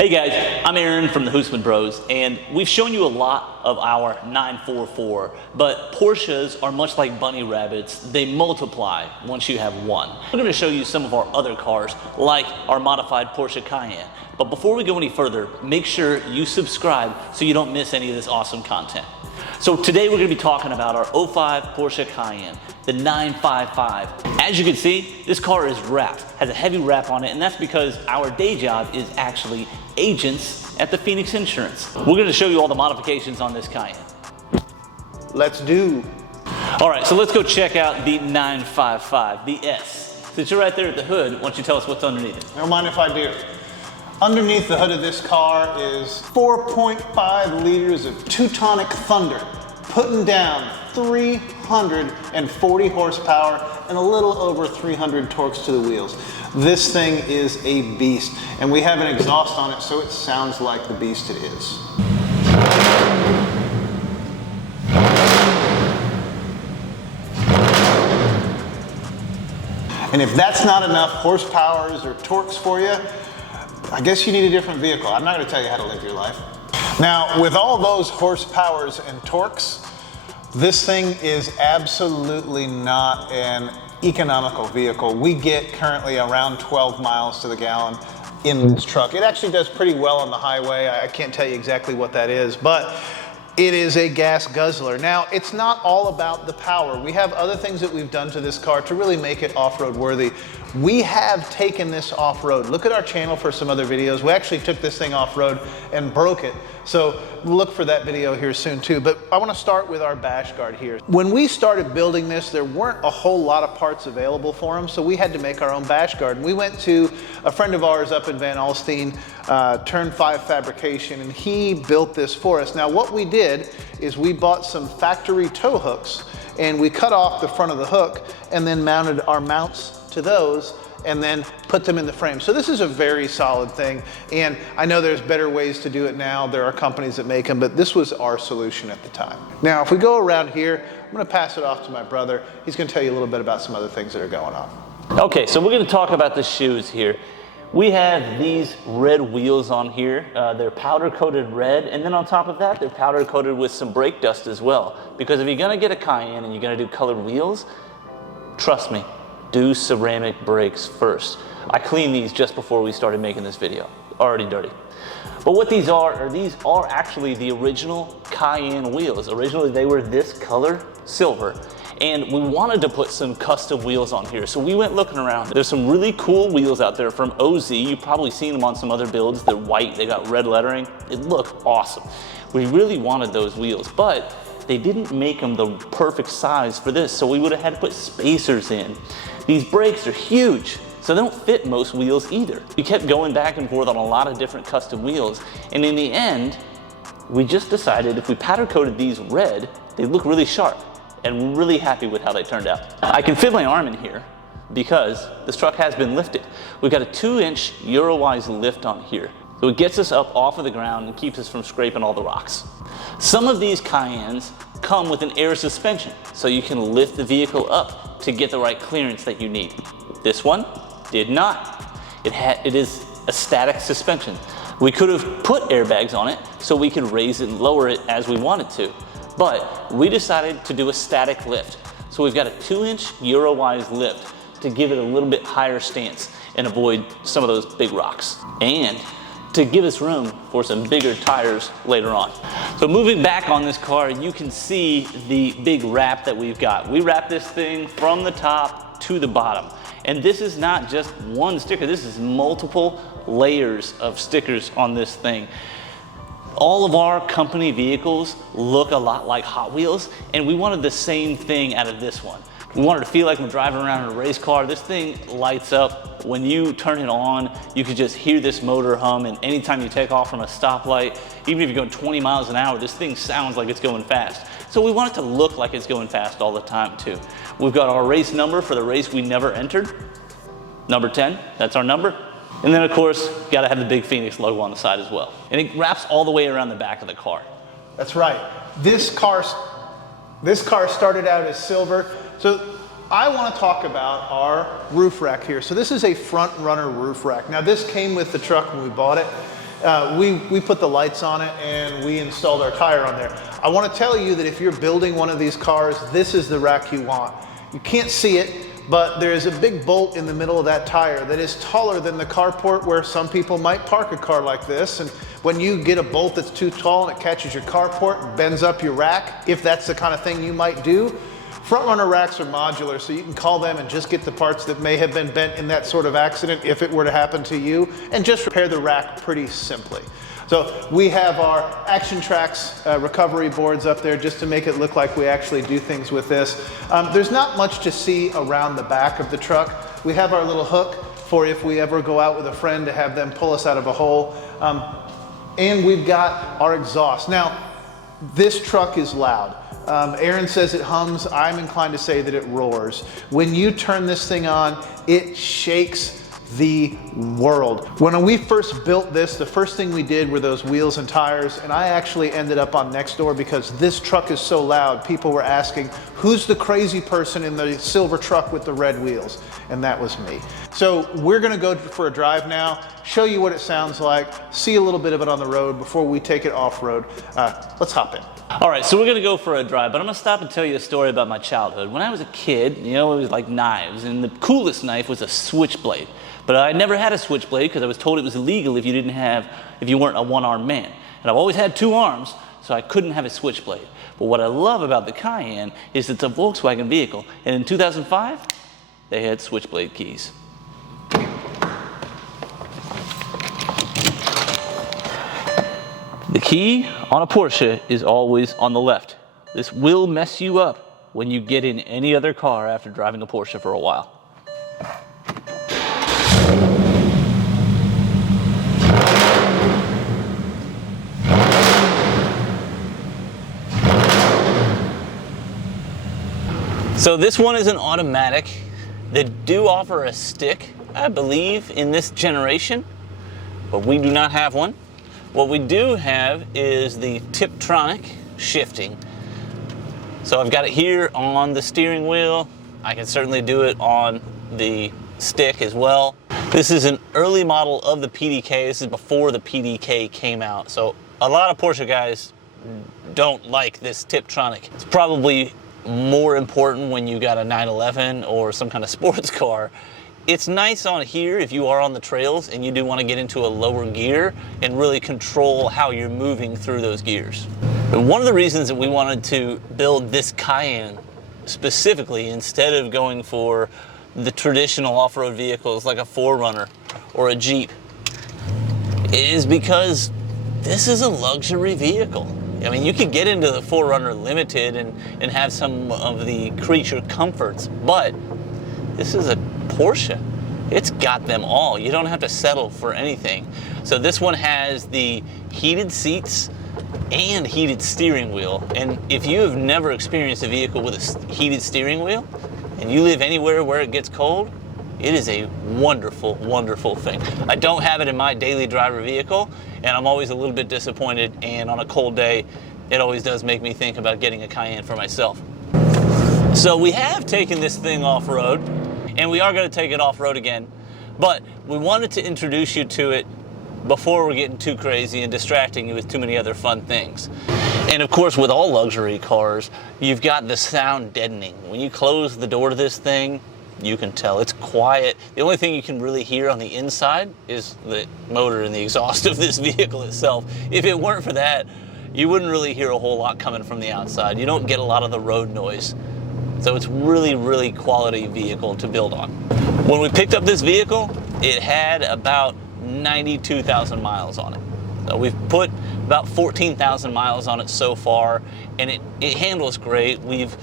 Hey guys, I'm Aaron from the Husman Bros, and we've shown you a lot of our 944, but Porsches are much like bunny rabbits. They multiply once you have one. We're going to show you some of our other cars, like our modified Porsche Cayenne. But before we go any further, make sure you subscribe so you don't miss any of this awesome content. So today we're going to be talking about our 05 Porsche Cayenne, the 955. As you can see, this car is wrapped, has a heavy wrap on it, and that's because our day job is actually agents at the Phoenix Insurance. We're going to show you all the modifications on this Cayenne. Let's do. All right, so let's go check out the 955, the S. Since you're right there at the hood, why don't you tell us what's underneath it? Don't mind if I do. Underneath the hood of this car is 4.5 liters of Teutonic Thunder, putting down 340 horsepower and a little over 300 torques to the wheels. This thing is a beast, and we have an exhaust on it so it sounds like the beast it is. And if that's not enough horsepowers or torques for you, I guess you need a different vehicle. I'm not going to tell you how to live your life. Now, with all those horsepowers and torques, this thing is absolutely not an economical vehicle. We get currently around 12 miles to the gallon in this truck. It actually does pretty well on the highway. I can't tell you exactly what that is, but it is a gas guzzler. Now, it's not all about the power. We have other things that we've done to this car to really make it off-road worthy. We have taken this off-road. Look at our channel for some other videos. We actually took this thing off-road and broke it. So look for that video here soon too. But I want to start with our bash guard here. When we started building this, there weren't a whole lot of parts available for them, so we had to make our own bash guard. And we went to a friend of ours up in Van Alstyne, Turn 5 Fabrication, and he built this for us. Now what we did is we bought some factory tow hooks, and we cut off the front of the hook and then mounted our mounts to those and then put them in the frame. So this is a very solid thing, and I know there's better ways to do it now. There are companies that make them, but this was our solution at the time. Now, if we go around here, I'm gonna pass it off to my brother. He's gonna tell you a little bit about some other things that are going on. Okay, so we're going to talk about the shoes here. We have these red wheels on here. They're powder coated red, and then on top of that, they're powder coated with some brake dust as well. Because if you're gonna get a Cayenne and you're gonna do colored wheels, trust me, do ceramic brakes first. I cleaned these just before we started making this video. Already dirty. But what these are actually the original Cayenne wheels. Originally they were this color, silver, and we wanted to put some custom wheels on here. So we went looking around. There's some really cool wheels out there from OZ. You've probably seen them on some other builds. They're white, they got red lettering. They look awesome. We really wanted those wheels, but they didn't make them the perfect size for this, so we would have had to put spacers in. These brakes are huge, so they don't fit most wheels either. We kept going back and forth on a lot of different custom wheels, and in the end, we just decided if we powder coated these red, they look really sharp, and we're really happy with how they turned out. I can fit my arm in here because this truck has been lifted. We've got a 2-inch Eurowise lift on here. So it gets us up off of the ground and keeps us from scraping all the rocks. Some of these Cayennes come with an air suspension, so you can lift the vehicle up to get the right clearance that you need. This one did not. It is a static suspension. We could have put airbags on it so we could raise it and lower it as we wanted to, but we decided to do a static lift. So we've got a 2-inch Eurowise lift to give it a little bit higher stance and avoid some of those big rocks, and to give us room for some bigger tires later on. So moving back on this car, you can see the big wrap that we've got. We wrap this thing from the top to the bottom. And this is not just one sticker, this is multiple layers of stickers on this thing. All of our company vehicles look a lot like Hot Wheels, and we wanted the same thing out of this one. We wanted to feel like we're driving around in a race car. This thing lights up. When you turn it on, you can just hear this motor hum, and anytime you take off from a stoplight, even if you're going 20 miles an hour, this thing sounds like it's going fast. So we want it to look like it's going fast all the time too. We've got our race number for the race we never entered. Number 10, that's our number. And then of course, gotta have the big Phoenix logo on the side as well. And it wraps all the way around the back of the car. That's right. This car started out as silver. So I want to talk about our roof rack here. So this is a front runner roof rack. Now this came with the truck when we bought it. we put the lights on it and we installed our tire on there. I want to tell you that if you're building one of these cars, this is the rack you want. You can't see it, but there is a big bolt in the middle of that tire that is taller than the carport where some people might park a car like this. And when you get a bolt that's too tall and it catches your carport and bends up your rack, if that's the kind of thing you might do, front runner racks are modular, so you can call them and just get the parts that may have been bent in that sort of accident if it were to happen to you, and just repair the rack pretty simply. So we have our Action Tracks recovery boards up there just to make it look like we actually do things with this. There's not much to see around the back of the truck. We have our little hook for if we ever go out with a friend to have them pull us out of a hole. And we've got our exhaust. Now, this truck is loud. Aaron says it hums. I'm inclined to say that it roars. When you turn this thing on, it shakes the world. When we first built this, the first thing we did were those wheels and tires, and I actually ended up on Nextdoor because this truck is so loud. People were asking, who's the crazy person in the silver truck with the red wheels? And that was me. So we're gonna go for a drive now, show you what it sounds like, see a little bit of it on the road before we take it off-road. Let's hop in. All right, so we're gonna go for a drive, but I'm gonna stop and tell you a story about my childhood. When I was a kid, you know, it was like knives, and the coolest knife was a switchblade. But I never had a switchblade because I was told it was illegal if you weren't a one-armed man. And I've always had two arms, so I couldn't have a switchblade. But what I love about the Cayenne is it's a Volkswagen vehicle, and in 2005, they had switchblade keys. The key on a Porsche is always on the left. This will mess you up when you get in any other car after driving a Porsche for a while. So this one is an automatic. They do offer a stick, I believe, in this generation, but we do not have one. What we do have is the Tiptronic shifting. So I've got it here on the steering wheel. I can certainly do it on the stick as well. This is an early model of the PDK. This is before the PDK came out. So a lot of Porsche guys don't like this Tiptronic. It's probably more important when you got a 911 or some kind of sports car. It's nice on here if you are on the trails and you do want to get into a lower gear and really control how you're moving through those gears. And one of the reasons that we wanted to build this Cayenne specifically instead of going for the traditional off-road vehicles like a 4Runner or a Jeep is because this is a luxury vehicle. I mean, you could get into the 4Runner Limited and have some of the creature comforts, but this is a Porsche. It's got them all. You don't have to settle for anything. So this one has the heated seats and heated steering wheel. And if you have never experienced a vehicle with a heated steering wheel and you live anywhere where it gets cold, it is a wonderful, wonderful thing. I don't have it in my daily driver vehicle, and I'm always a little bit disappointed, and on a cold day, it always does make me think about getting a Cayenne for myself. So we have taken this thing off-road, and we are gonna take it off-road again, but we wanted to introduce you to it before we're getting too crazy and distracting you with too many other fun things. And of course, with all luxury cars, you've got the sound deadening. When you close the door to this thing, you can tell it's quiet. The only thing you can really hear on the inside is the motor and the exhaust of this vehicle itself. If it weren't for that, you wouldn't really hear a whole lot coming from the outside. You don't get a lot of the road noise. So it's really, really quality vehicle to build on. When we picked up this vehicle, it had about 92,000 miles on it. So we've put about 14,000 miles on it so far, and it handles great. We've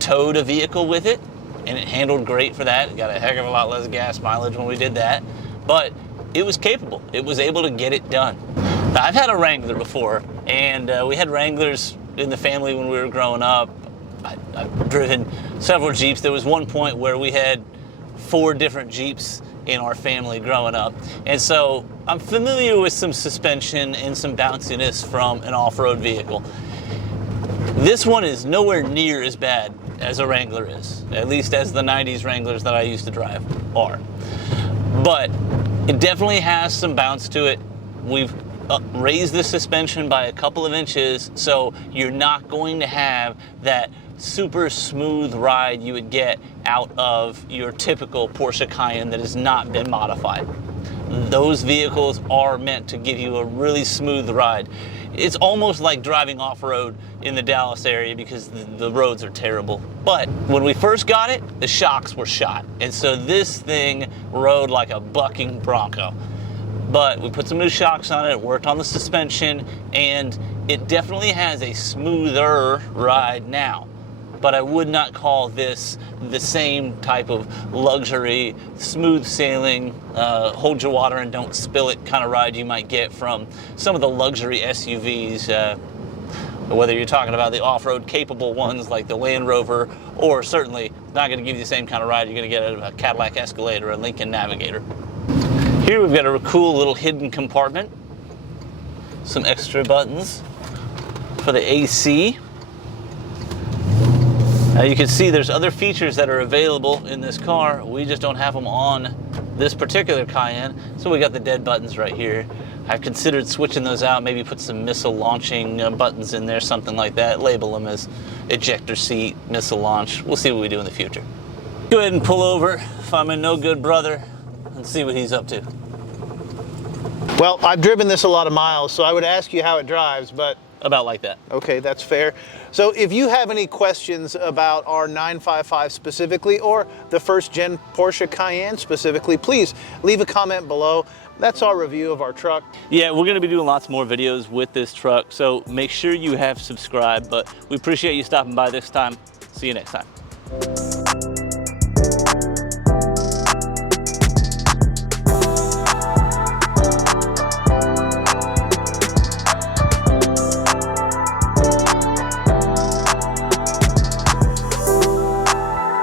towed a vehicle with it, and it handled great for that. It got a heck of a lot less gas mileage when we did that, but it was capable. It was able to get it done. Now, I've had a Wrangler before, and we had Wranglers in the family when we were growing up. I've driven several Jeeps. There was one point where we had 4 different Jeeps in our family growing up, and so I'm familiar with some suspension and some bounciness from an off-road vehicle. This one is nowhere near as bad as a Wrangler is, at least as the 90s Wranglers that I used to drive are. But it definitely has some bounce to it. We've raise the suspension by a couple of inches, so you're not going to have that super smooth ride you would get out of your typical Porsche Cayenne that has not been modified. Those vehicles are meant to give you a really smooth ride. It's almost like driving off-road in the Dallas area because the roads are terrible. But when we first got it, the shocks were shot. And so this thing rode like a bucking bronco. But we put some new shocks on it, worked on the suspension, and it definitely has a smoother ride now. But I would not call this the same type of luxury, smooth sailing, hold your water and don't spill it kind of ride you might get from some of the luxury SUVs, whether you're talking about the off-road capable ones like the Land Rover, or certainly not going to give you the same kind of ride you're going to get out of a Cadillac Escalade or a Lincoln Navigator. Here we've got a cool little hidden compartment, some extra buttons for the AC. Now you can see there's other features that are available in this car. We just don't have them on this particular Cayenne. So we got the dead buttons right here. I've considered switching those out, maybe put some missile launching buttons in there, something like that. Label them as ejector seat, missile launch. We'll see what we do in the future. Go ahead and pull over, find my no good brother, and see what he's up to. Well, I've driven this a lot of miles, so I would ask you how it drives, but... About like that. Okay, that's fair. So if you have any questions about our 955 specifically, or the first gen Porsche Cayenne specifically, please leave a comment below. That's our review of our truck. Yeah, we're gonna be doing lots more videos with this truck, so make sure you have subscribed, but we appreciate you stopping by this time. See you next time.